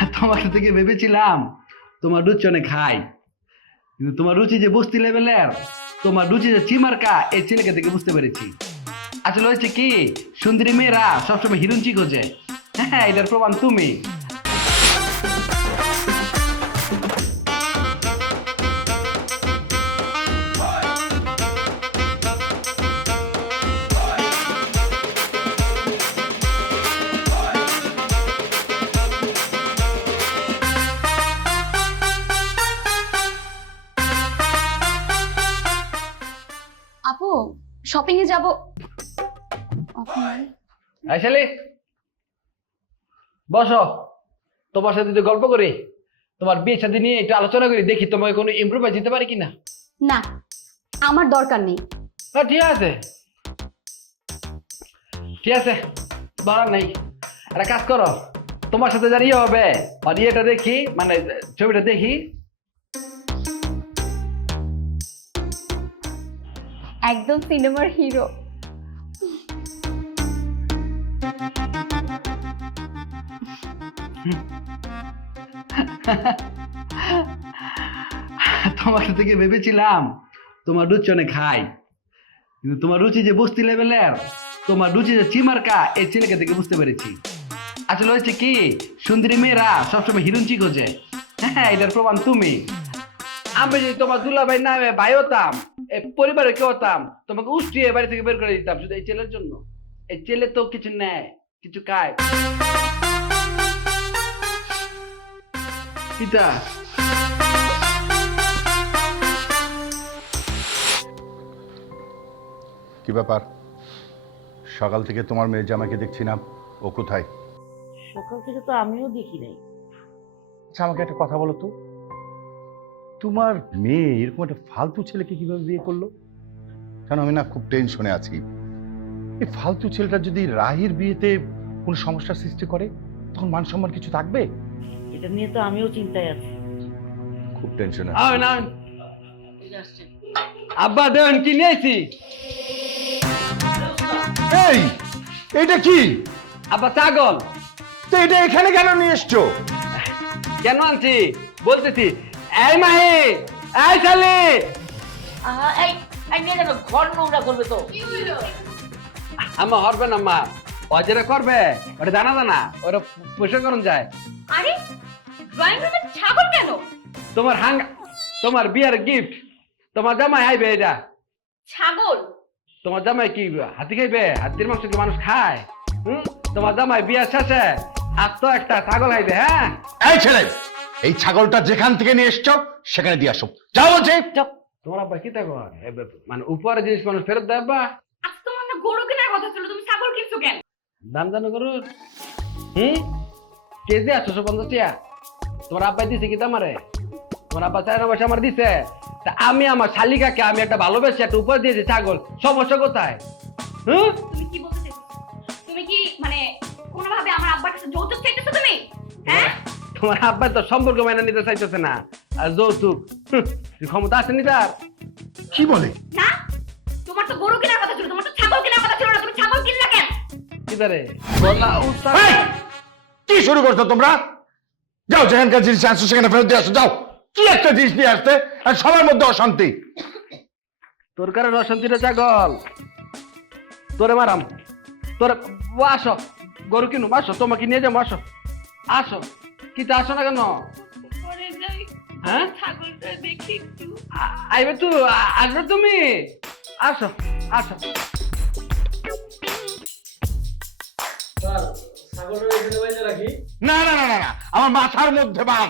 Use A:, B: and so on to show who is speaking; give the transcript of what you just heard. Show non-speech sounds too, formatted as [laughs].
A: [laughs] তোমার থেকে ভেবেছিলাম তোমার রুচি অনেক হাই কিন্তু তোমার রুচি যে বস্তি লেভেলের তোমার রুচি যে চিমার্কা, এই ছেলেকে থেকে বুঝতে পেরেছি। আসলে হয়েছে কি, সুন্দরী মেয়েরা সবসময় হিরুঞ্চি খোঁজে। [laughs] হ্যাঁ এটার প্রমাণ তুমি।
B: শপিং এ যাব।
A: আইসালি বসো। তোমার সাথে একটু গল্প করি তোমার বিয়ে সাথে নিয়ে একটু আলোচনা করি দেখি তোমাকে কোনো ইমপ্রুভাইজ দিতে পারি কিনা?
B: না আমার দরকার নেই।
A: হ্যাঁ ঠিক আছে। ঠিক আছে বলার নেই। একটা কাজ করো তোমার সাথে যার ইয়ে হবে আর ইয়েটা দেখি মানে ছবিটা দেখি
B: একদম সিনেমার হিরো।
A: তোমার থেকে ভেবেছিলাম? তোমার রুচি অনেক খাই কিন্তু তোমার রুচি যে বস্তি লেভেলের তোমার রুচি যে চিমার্কা, এই ছেলেকে থেকে বুঝতে পেরেছি। আসলে হয়েছে কি, সুন্দরী মেয়েরা সবসময় হিরুঞ্চি খোঁজে। হ্যাঁ এটার প্রমাণ তুমি। আমি যদি তোমার দুলাভাই নামে ভাই হতাম এই পরিবারে কেউ হতাম তোমাকে উষ্টিয়ে বাড়ি থেকে বের করে দিতাম শুধু এই ছেলের জন্য। এই ছেলে তো কিছু নেয় কিছু খায়। কিতা
C: কি ব্যাপার? সকাল থেকে তোমার মেয়ের জামাইকে দেখছি না ও কোথায়?
D: সকাল থেকে তো আমিও দেখি নাই।
C: আচ্ছা আমাকে একটা কথা বলো তো। তোমার মেয়ে এরকম একটা ফালতু ছেলেকে কীভাবে বিয়ে করল? কারণ আমি না খুব টেনশনে আছি। এই ফালতু ছেলেটা যদি রাহির বিয়েতে কোনো সমস্যার সৃষ্টি করে তখন মান সম্মান কিছু থাকবে?
D: এটা নিয়ে তো আমিও চিন্তায় আছি।
C: খুব টেনশনে
A: আয় না আব্বা দেন কি নিয়েছি?
C: এই এটা কি?
A: আব্বা ছাগল।
C: তো এটা এখানে কেন নিয়ে এসছো?
A: কেন আনছি? বলতেছি এই মাহি এই শালি।
D: এই এই নিয়ে যাবে ঘর নোংরা করবে তো।
A: আম্মা হরবে না মা ও করবে ওটা জানা জানা ওটা করুন যায়।
B: আরে ড্রয়িং রুমে ছাগল কেন?
A: তোমার হাঙ্গা তোমার বিয়ার গিফট তোমার জামাই আইবে এটা।
B: ছাগল?
A: তোমার জামাই কি হাতি খাইবে? হাতির মাংস কি মানুষ খায়? হুম? তোমার জামাই বিয়ার শেষে আর তো একটা ছাগল খাইবে হ্যাঁ?
C: এই ছেলে এই ছাগলটা যেখান থেকে নিয়ে এসছো সেখানে দিয়ে আসো। যাও বলছি।
A: তোমার আব্বা কি থাকো মানে উপরে জিনিস মানুষ ফেরত দেয় আব্বা।
B: আচ্ছা তোমার না গরু কেনার কথা ছিল তুমি ছাগল কিনছো কেন?
A: দাম জানো করু হুম? কেজি আটশো পঞ্চাশ টিয়া তোমার আব্বাই দিছে কি আমারে তোমার আব্বা চার পয়সা আমার দিছে। তা আমি আমার শালিকাকে আমি একটা ভালোবেসে একটা উপর দিয়েছি ছাগল। সমস্যা কোথায়? হুম? তোমার আব্বা তো সম্পর্ক মাইনা নিতে চাইতেছে না। আর যৌতুক ক্ষমতা আসেনি তার?
C: কি বলে?
B: না তোমার তো গরু কেনার কথা ছিল তোমার তো ছাগল কেনার কথা ছিল না তুমি ছাগল কিনলা কেন?
A: কি তারে? বলা উস্তাদ
C: এই! কি শুরু করছ তোমরা? যাও যেখানকার জিনিস আসছো সেখানে ফেরত দিয়ে আসো যাও। কি একটা জিনিস নিয়ে আসতে আর সবার মধ্যে অশান্তি।
A: তোর কারণে অশান্তিটা ছাগল তোরে মারাম। তোরে আসো। গরু কিনু আসো তোমাকে নিয়ে যাব আসো। আসো। কিন্তু আসো না কেন? হ্যাঁ?
B: ছাগলটা দেখি একটু।
A: আইবে তো আসবে তুমি? আসো আসো।
C: না না না না না, আমার মাথার মধ্যে বাম